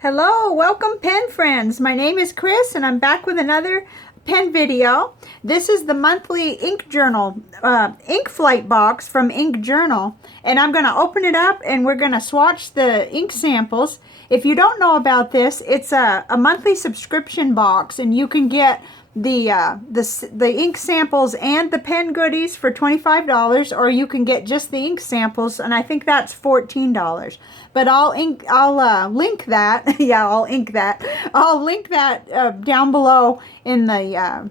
Hello, welcome pen friends. My name is Chris and I'm back with another pen video. This is the monthly ink journal, ink flight box from Ink Journal. And I'm going to open it up and we're going to swatch the ink samples. If you don't know about this, it's a monthly subscription box and you can get the ink samples and the pen goodies for $25, or you can get just the ink samples and I think that's $14. But I'll link that. Yeah, I'll link that down below in the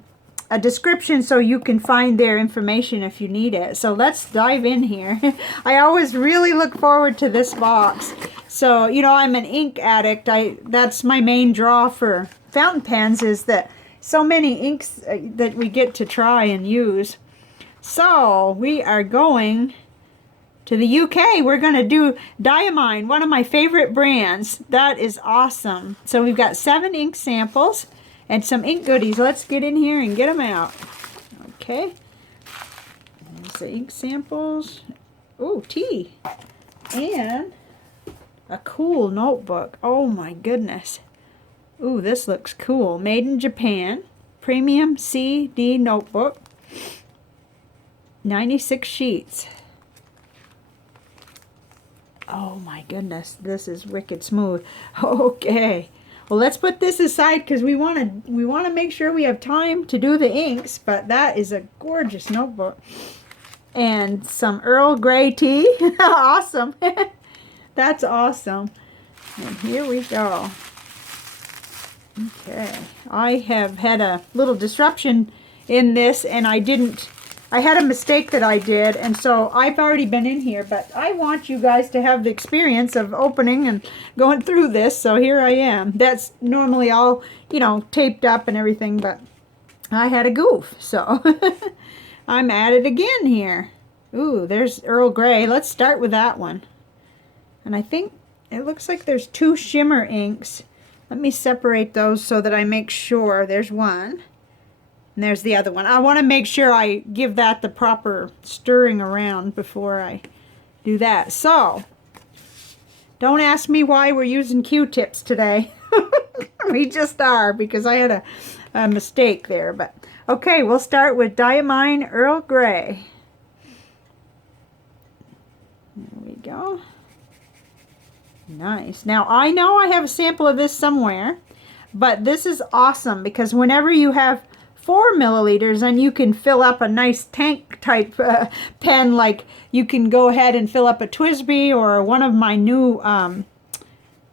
a description so you can find their information if you need it. So let's dive in here. I always really look forward to this box. So, you know, I'm an ink addict. That's my main draw for fountain pens, is that so many inks that we get to try and use. So we are going to the UK. We're going to do Diamine, one of my favorite brands. That is awesome. So we've got 7 ink samples and some ink goodies. Let's get in here and get them out. Okay. There's the ink samples. Ooh, tea. And a cool notebook. Oh my goodness. Ooh, this looks cool. Made in Japan. Premium CD notebook. 96 sheets. Oh my goodness, this is wicked smooth. Okay. Well, let's put this aside because we want to make sure we have time to do the inks, but that is a gorgeous notebook. And some Earl Grey tea. Awesome. That's awesome. And here we go. Okay, I have had a little disruption in this and I had a mistake that I did, and so I've already been in here, but I want you guys to have the experience of opening and going through this, so here I am. That's normally all, you know, taped up and everything, but I had a goof, so I'm at it again here. Ooh, there's Earl Grey. Let's start with that one. And I think it looks like there's 2 shimmer inks. Let me separate those so that I make sure. There's one. And there's the other one. I want to make sure I give that the proper stirring around before I do that. So, don't ask me why we're using Q-tips today. We just are, because I had a mistake there. But okay, we'll start with Diamine Earl Grey. There we go. Nice. Now, I know I have a sample of this somewhere, but this is awesome because whenever you have 4 milliliters and you can fill up a nice tank type pen, like you can go ahead and fill up a TWSBI or one of my new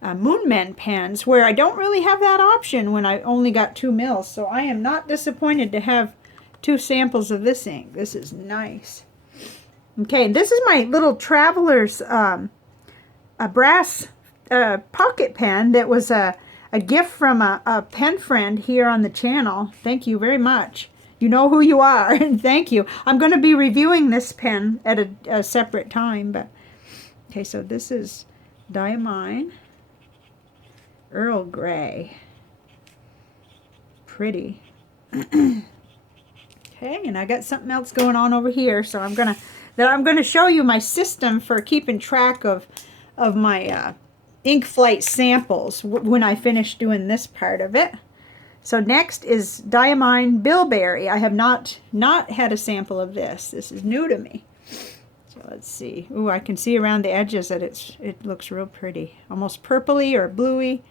Moonmen pens, where I don't really have that option when I only got 2 mils. So I am not disappointed to have 2 samples of this ink. This is nice. Okay, this is my little Traveler's a brass pocket pen that was a gift from a pen friend here on the channel. Thank you very much. You know who you are, and thank you. I'm going to be reviewing this pen at a separate time, but okay, so this is Diamine Earl Grey. Pretty. Okay, and I got something else going on over here, so I'm gonna show you my system for keeping track of my ink flight samples when I finish doing this part of it. So next is Diamine Bilberry. I have not had a sample of this. This is new to me. So let's see. Ooh, I can see around the edges that it looks real pretty. Almost purpley or bluey.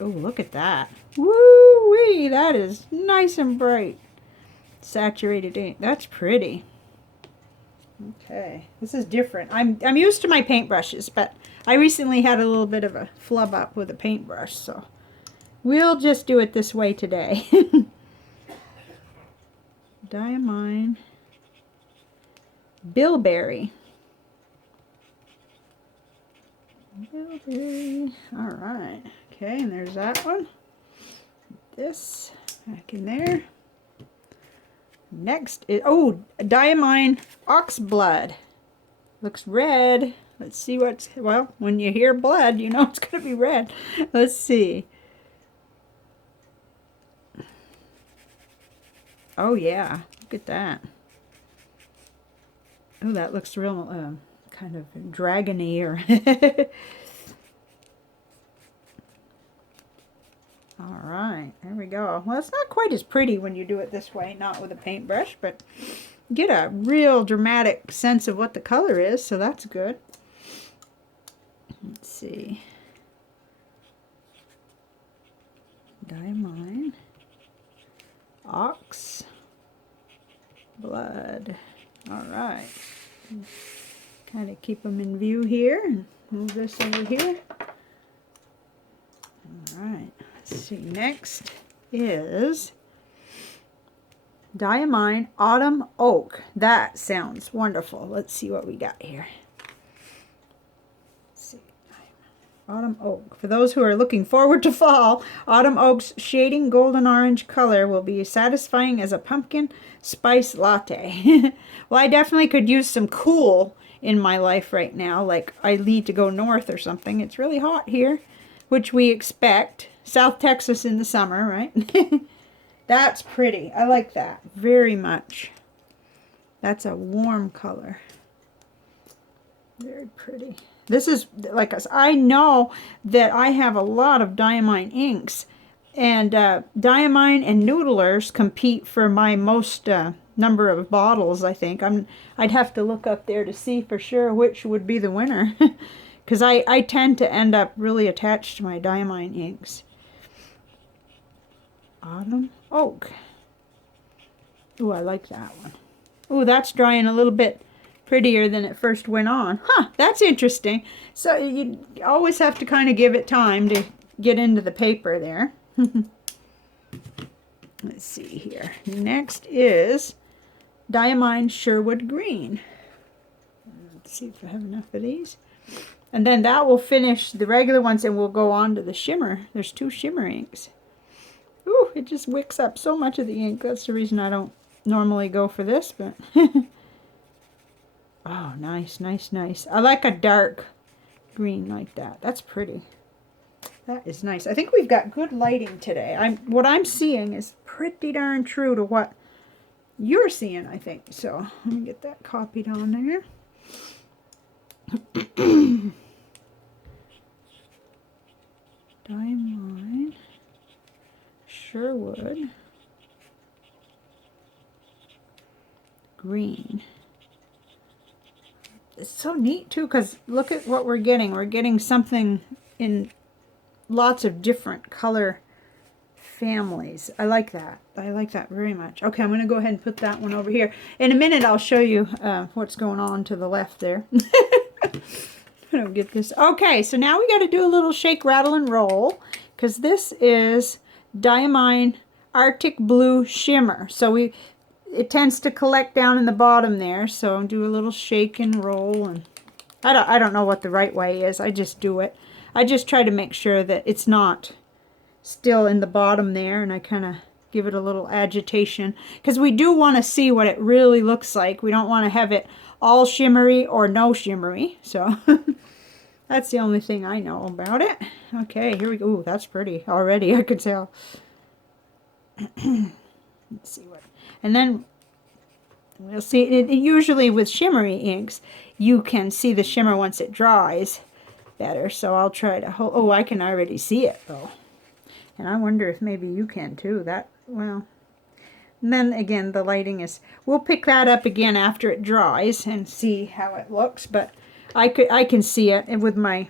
Oh, look at that. Woo-wee, that is nice and bright. Saturated ink. That's pretty. Okay, this is different. I'm used to my paintbrushes, but I recently had a little bit of a flub up with a paintbrush, so we'll just do it this way today. Diamine Bilberry. Bilberry. All right. Okay, and there's that one. This back in there. Next is, oh, Diamine Oxblood. Looks red. Let's see what's, well, when you hear blood, you know it's going to be red. Let's see. Oh, yeah. Look at that. Oh, that looks real kind of dragony or All right, there we go. Well, it's not quite as pretty when you do it this way, not with a paintbrush, but get a real dramatic sense of what the color is, so that's good. Let's see. Diamine. Oxblood. All right. Kind of keep them in view here and move this over here. All right. Let's see. Next is Diamine Autumn Oak. That sounds wonderful. Let's see what we got here. Autumn Oak. For those who are looking forward to fall, Autumn Oak's shading golden orange color will be satisfying as a pumpkin spice latte. Well, I definitely could use some cool in my life right now. Like I need to go north or something. It's really hot here, which we expect. South Texas in the summer, right? That's pretty. I like that very much. That's a warm color. Very pretty. This is, like, I know that I have a lot of Diamine inks, and Diamine and Noodlers compete for my most number of bottles, I think. I'd have to look up there to see for sure which would be the winner, because I tend to end up really attached to my Diamine inks. Autumn Oak. Ooh, I like that one. Ooh, that's drying a little bit prettier than it first went on. Huh, that's interesting. So you always have to kind of give it time to get into the paper there. Let's see here. Next is Diamine Sherwood Green. Let's see if I have enough of these. And then that will finish the regular ones and we'll go on to the shimmer. There's 2 shimmer inks. Ooh, it just wicks up so much of the ink. That's the reason I don't normally go for this, but oh, nice, nice, nice. I like a dark green like that. That's pretty. That is nice. I think we've got good lighting today. What I'm seeing is pretty darn true to what you're seeing, I think. So let me get that copied on there. Diamine Sherwood Green. It's so neat too, because look at what we're getting. We're getting something in lots of different color families. I like that. I like that very much. Okay, I'm going to go ahead and put that one over here. In a minute, I'll show you what's going on to the left there. I don't get this. Okay, so now we got to do a little shake, rattle, and roll, because this is Diamine Arctic Blue Shimmer. So it tends to collect down in the bottom there, so do a little shake and roll, and I don't know what the right way is. I just do it. I just try to make sure that it's not still in the bottom there, and I kind of give it a little agitation, because we do want to see what it really looks like. We don't want to have it all shimmery or no shimmery, so that's the only thing I know about it. Okay, here we go. Ooh, that's pretty already, I could tell. Let's see what, and then we'll see it. Usually with shimmery inks, you can see the shimmer once it dries better. So I'll try to hold. Oh, I can already see it though, and I wonder if maybe you can too. That, well, and then again, the lighting is. We'll pick that up again after it dries and see how it looks. But I can see it, and with my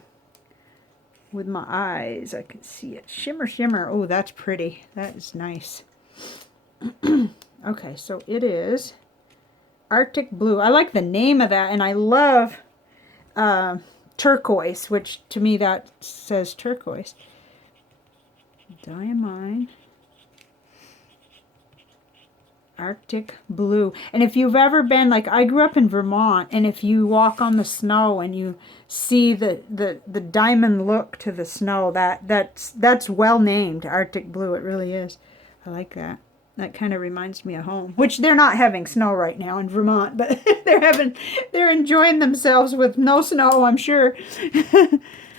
eyes, I can see it. Shimmer, shimmer. Oh, that's pretty. That is nice. Okay, so it is Arctic Blue. I like the name of that, and I love turquoise, which to me that says turquoise. Diamine Arctic Blue. And if you've ever been, like, I grew up in Vermont, and if you walk on the snow and you see the diamond look to the snow, that's well named Arctic Blue. It really is. I like that. That kind of reminds me of home, which they're not having snow right now in Vermont, but they're enjoying themselves with no snow, I'm sure.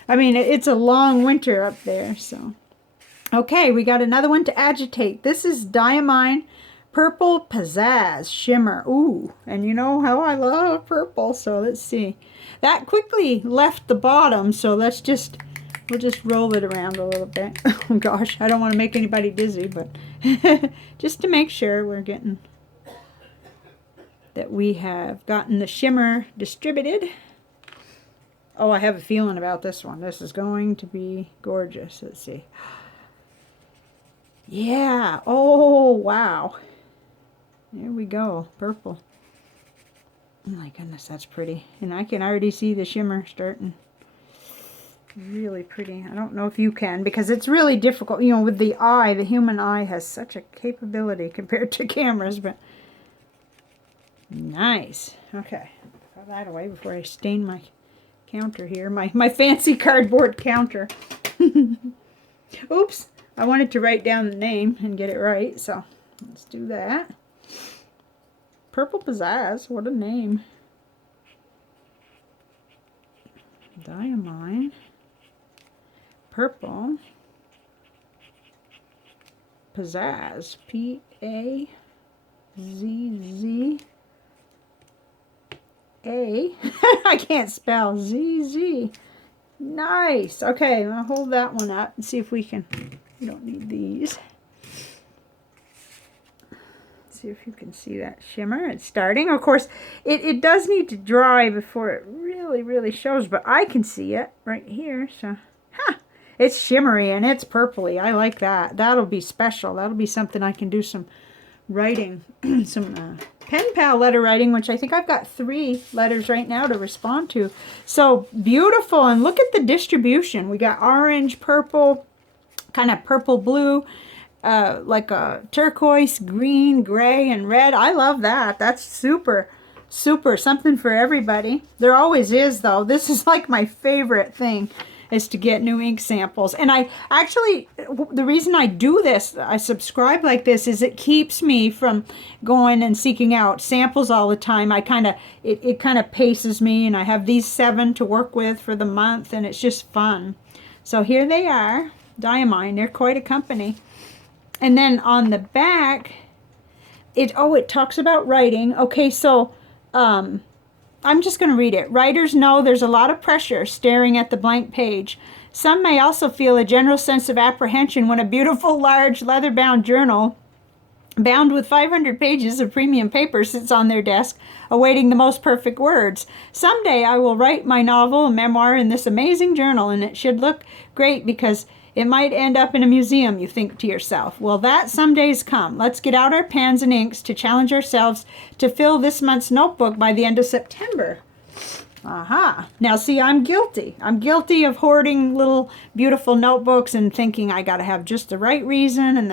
I mean, it's a long winter up there, so. Okay, we got another one to agitate. This is Diamine Purple Pizzazz Shimmer. Ooh, and you know how I love purple, so let's see. That quickly left the bottom, so let's just we'll just roll it around a little bit. Oh gosh, I don't want to make anybody dizzy, but just to make sure we're getting, that we have gotten the shimmer distributed. Oh, I have a feeling about this one. This is going to be gorgeous. Let's see. Yeah. Oh, wow. There we go. Purple. Oh my goodness, that's pretty. And I can already see the shimmer starting. Really pretty. I don't know if you can, because it's really difficult. You know, with the eye, the human eye has such a capability compared to cameras, but nice. Okay. Throw that away before I stain my counter here. My fancy cardboard counter. Oops. I wanted to write down the name and get it right, so let's do that. Purple Pizzazz, what a name. Diamine. Purple. Pizzazz. P-A-Z-Z-A. I can't spell. Z-Z. Nice. Okay, I'll hold that one up and see if we can. We don't need these. See if you can see that shimmer. It's starting. Of course, it does need to dry before it really shows, but I can see it right here. So, it's shimmery and it's purpley. I like that. That'll be special. That'll be something I can do some writing, some pen pal letter writing, which I think I've got 3 letters right now to respond to. So beautiful. And look at the distribution. We got orange, purple, kind of purple blue, like a turquoise, green, gray, and red. I love that. That's super something for everybody. There always is, though. This is like my favorite thing, is to get new ink samples. And I actually, the reason I do this, I subscribe like this, is it keeps me from going and seeking out samples all the time. I kind of, it kind of paces me, and I have these 7 to work with for the month, and it's just fun. So here they are, Diamine. They're quite a company. And then on the back, it talks about writing. Okay, so I'm just going to read it. Writers know there's a lot of pressure staring at the blank page. Some may also feel a general sense of apprehension when a beautiful, large, leather-bound journal bound with 500 pages of premium paper sits on their desk, awaiting the most perfect words. Someday I will write my novel and memoir in this amazing journal, and it should look great because it might end up in a museum, you think to yourself. Well, that someday's come. Let's get out our pens and inks to challenge ourselves to fill this month's notebook by the end of September. Aha. Now, see, I'm guilty. I'm guilty of hoarding little beautiful notebooks and thinking I got to have just the right reason, and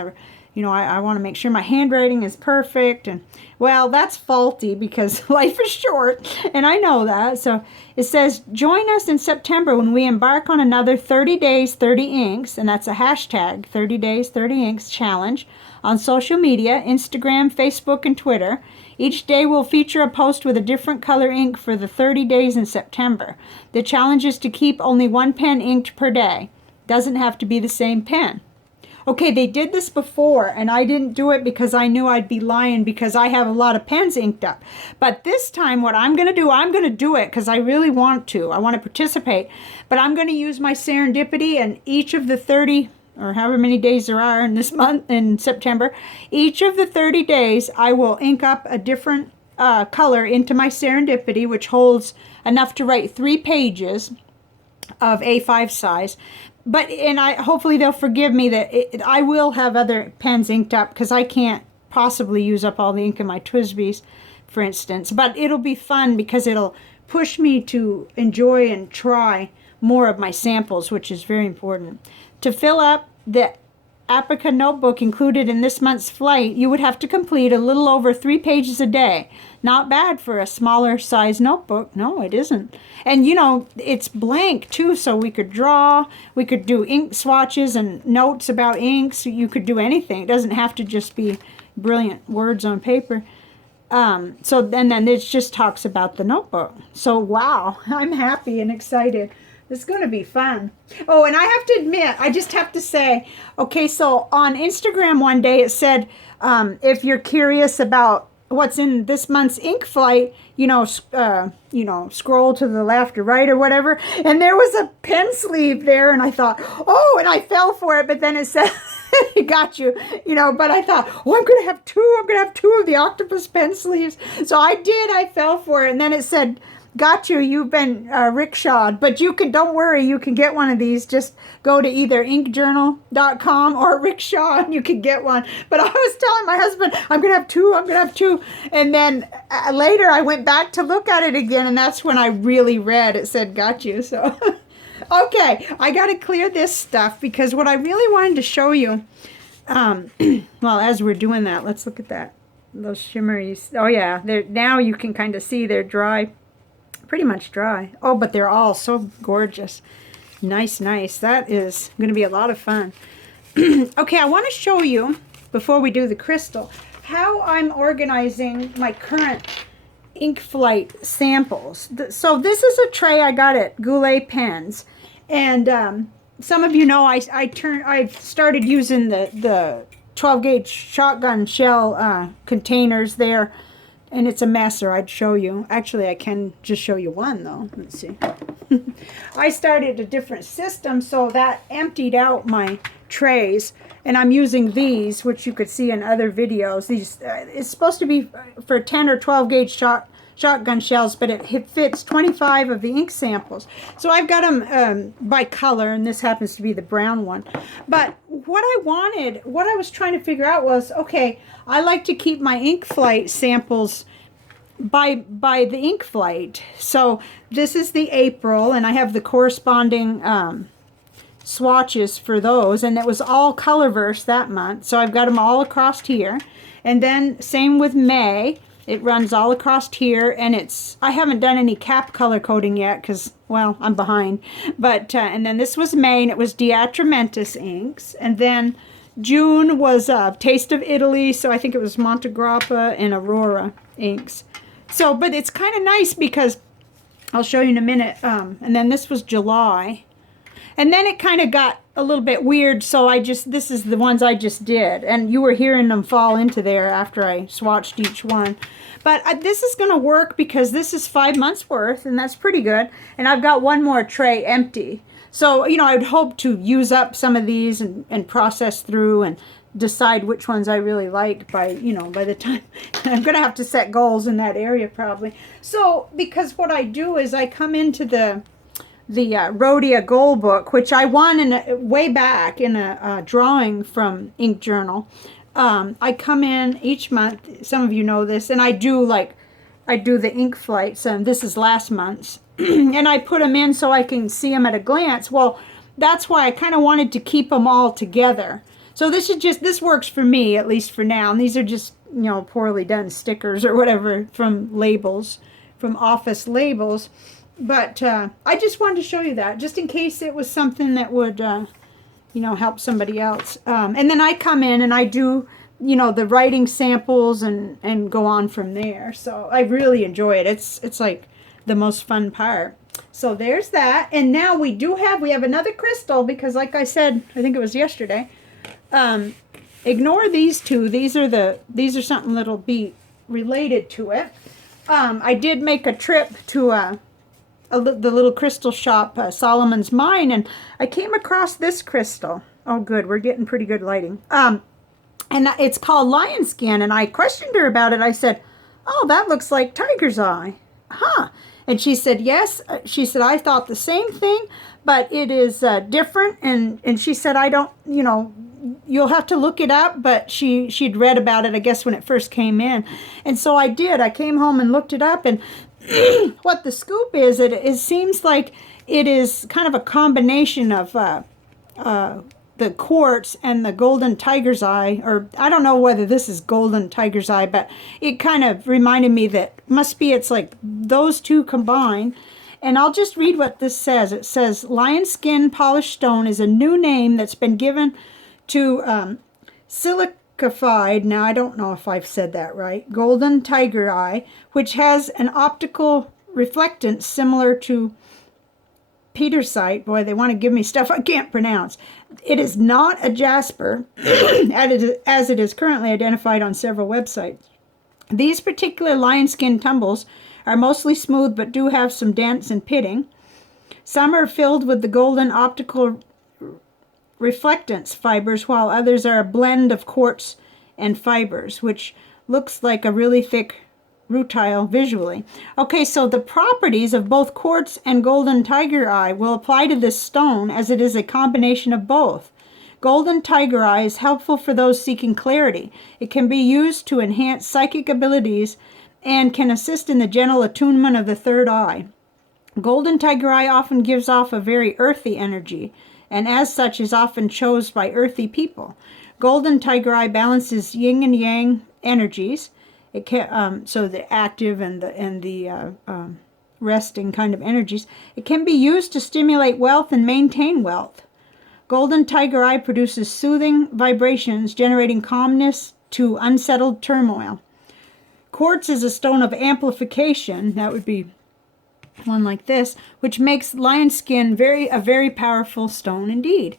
I want to make sure my handwriting is perfect. And, well, that's faulty because life is short, and I know that. So it says, join us in September when we embark on another 30 Days, 30 Inks, and that's a hashtag, 30 Days, 30 Inks challenge, on social media, Instagram, Facebook, and Twitter. Each day will feature a post with a different color ink for the 30 days in September. The challenge is to keep only 1 pen inked per day. Doesn't have to be the same pen. Okay, they did this before, and I didn't do it because I knew I'd be lying because I have a lot of pens inked up. But this time, what I'm going to do it because I really want to. I want to participate. But I'm going to use my serendipity, and each of the 30, or however many days there are in this month, in September, each of the 30 days, I will ink up a different color into my serendipity, which holds enough to write 3 pages of A5 size. But, and hopefully they'll forgive me that I will have other pens inked up because I can't possibly use up all the ink in my TWSBIs, for instance. But it'll be fun because it'll push me to enjoy and try more of my samples, which is very important. To fill up the Apica notebook included in this month's flight, you would have to complete a little over 3 pages a day. Not bad for a smaller size notebook. No, it isn't. And it's blank too, so we could draw, we could do ink swatches and notes about inks. You could do anything. It doesn't have to just be brilliant words on paper. So then it just talks about the notebook. So wow, I'm happy and excited. It's going to be fun. Oh, and I have to admit, I just have to say, okay, so on Instagram one day it said, if you're curious about what's in this month's ink flight, scroll to the left or right or whatever, and there was a pen sleeve there, and I thought, oh, and I fell for it, but then it said, it got you, but I thought, oh, I'm going to have two of the octopus pen sleeves. So I did, I fell for it, and then it said, got you, you've been rickshawed. But don't worry, you can get one of these. Just go to either inkjournal.com or rickshaw and you can get one. But I was telling my husband, I'm going to have two. And then later I went back to look at it again, and that's when I really read it said, got you. So, okay, I got to clear this stuff because what I really wanted to show you, well, as we're doing that, let's look at that. Those shimmery, oh yeah, now you can kind of see they're dry. Pretty much dry. Oh, but they're all so gorgeous. Nice. That is going to be a lot of fun. Okay, I want to show you, before we do the crystal, how I'm organizing my current ink flight samples. So this is a tray I got at Goulet Pens. And some of you know I started using the 12 gauge shotgun shell containers there. And it's a mess, or I'd show you. Actually, I can just show you one, though. Let's see. I started a different system, so that emptied out my trays. And I'm using these, which you could see in other videos. These it's supposed to be for 10 or 12 gauge shotgun shells, but it fits 25 of the ink samples. So I've got them by color, and this happens to be the brown one. But what I was trying to figure out was, okay, I like to keep my ink flight samples by the ink flight. So this is the April, and I have the corresponding swatches for those, and it was all Colorverse that month. So I've got them all across here. And then same with May. It runs all across here, and I haven't done any cap color coding yet because, well, I'm behind. But, and then this was May, and it was Diatramentis inks. And then June was Taste of Italy, so I think it was Montegrappa and Aurora inks. So, but it's kind of nice because, I'll show you in a minute, and then this was July. And then it kind of got a little bit weird, so this is the ones I just did. And you were hearing them fall into there after I swatched each one. But this is going to work because this is 5 months worth, and that's pretty good. And I've got one more tray empty. So, I would hope to use up some of these and process through and decide which ones I really like by the time. I'm going to have to set goals in that area probably. So, because what I do is I come into the Rhodia Goal Book, which I won way back in a drawing from Ink Journal. I come in each month, some of you know this, and I do the ink flights, and this is last month's, and I put them in so I can see them at a glance. Well, that's why I kind of wanted to keep them all together. So this works for me, at least for now, and these are just, poorly done stickers or whatever from labels, from office labels. But I just wanted to show you that, just in case it was something that would, help somebody else. And then I come in and I do, the writing samples and go on from there. So I really enjoy it. It's like the most fun part. So there's that. And now we have another crystal because, like I said, I think it was yesterday. Ignore these two. These are something that'll be related to it. I did make a trip to the little crystal shop, Solomon's Mine, and I came across this crystal. Oh, good. We're getting pretty good lighting. And it's called Lionskin, and I questioned her about it. I said, oh, that looks like tiger's eye. Huh. And she said, yes. She said, I thought the same thing, but it is different. And she said, I don't, you'll have to look it up, but she'd read about it, I guess, when it first came in. And so I did. I came home and looked it up, and what the scoop is, it seems like it is kind of a combination of the quartz and the golden tiger's eye, or I don't know whether this is golden tiger's eye, but it kind of reminded me that it's like those two combined. And I'll just read what this says. It says, Lionskin polished stone is a new name that's been given to silicified, now I don't know if I've said that right, golden tiger eye, which has an optical reflectance similar to Petersite. Boy, they want to give me stuff I can't pronounce. It is not a jasper, as it is currently identified on several websites. These particular Lionskin tumbles are mostly smooth but do have some dents and pitting. Some are filled with the golden optical reflectance fibers, while others are a blend of quartz and fibers, which looks like a really thick rutile visually. Okay, so the properties of both quartz and golden tiger eye will apply to this stone, as it is a combination of both. Golden tiger eye is helpful for those seeking clarity. It can be used to enhance psychic abilities and can assist in the gentle attunement of the third eye. Golden tiger eye often gives off a very earthy energy, and as such is often chosen by earthy people. Golden tiger eye balances yin and yang energies. It can, so the active and the resting kind of energies. It can be used to stimulate wealth and maintain wealth. Golden tiger eye produces soothing vibrations, generating calmness to unsettled turmoil. Quartz is a stone of amplification. That would be one like this, which makes Lionskin a very powerful stone indeed.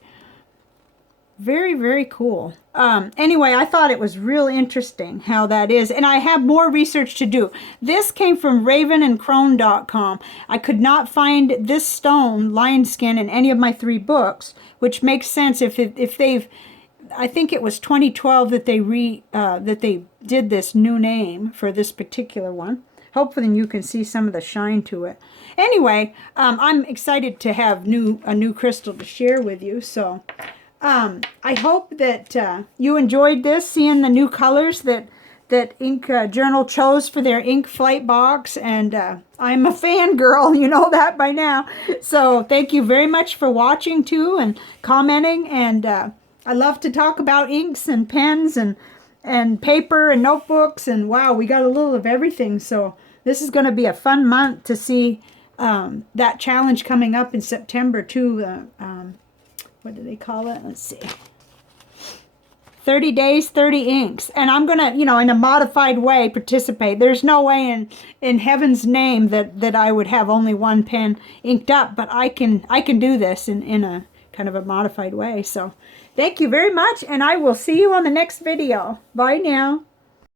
Very, very cool. Anyway, I thought it was real interesting how that is, and I have more research to do. This came from ravenandcrone.com. I could not find this stone, Lionskin, in any of my 3 books, which makes sense if they've. I think it was 2012 that they did this new name for this particular one. Hopefully you can see some of the shine to it. Anyway, I'm excited to have a new crystal to share with you. So I hope that you enjoyed this, seeing the new colors that Ink Journal chose for their ink flight box. And I'm a fangirl, you know that by now. So thank you very much for watching too and commenting. And I love to talk about inks and pens and paper and notebooks. And wow, we got a little of everything. So this is going to be a fun month to see that challenge coming up in September too. What do they call it? Let's see. 30 days, 30 inks. And I'm going to, in a modified way participate. There's no way in heaven's name that I would have only one pen inked up, but I can do this in a kind of a modified way. So thank you very much, and I will see you on the next video. Bye now.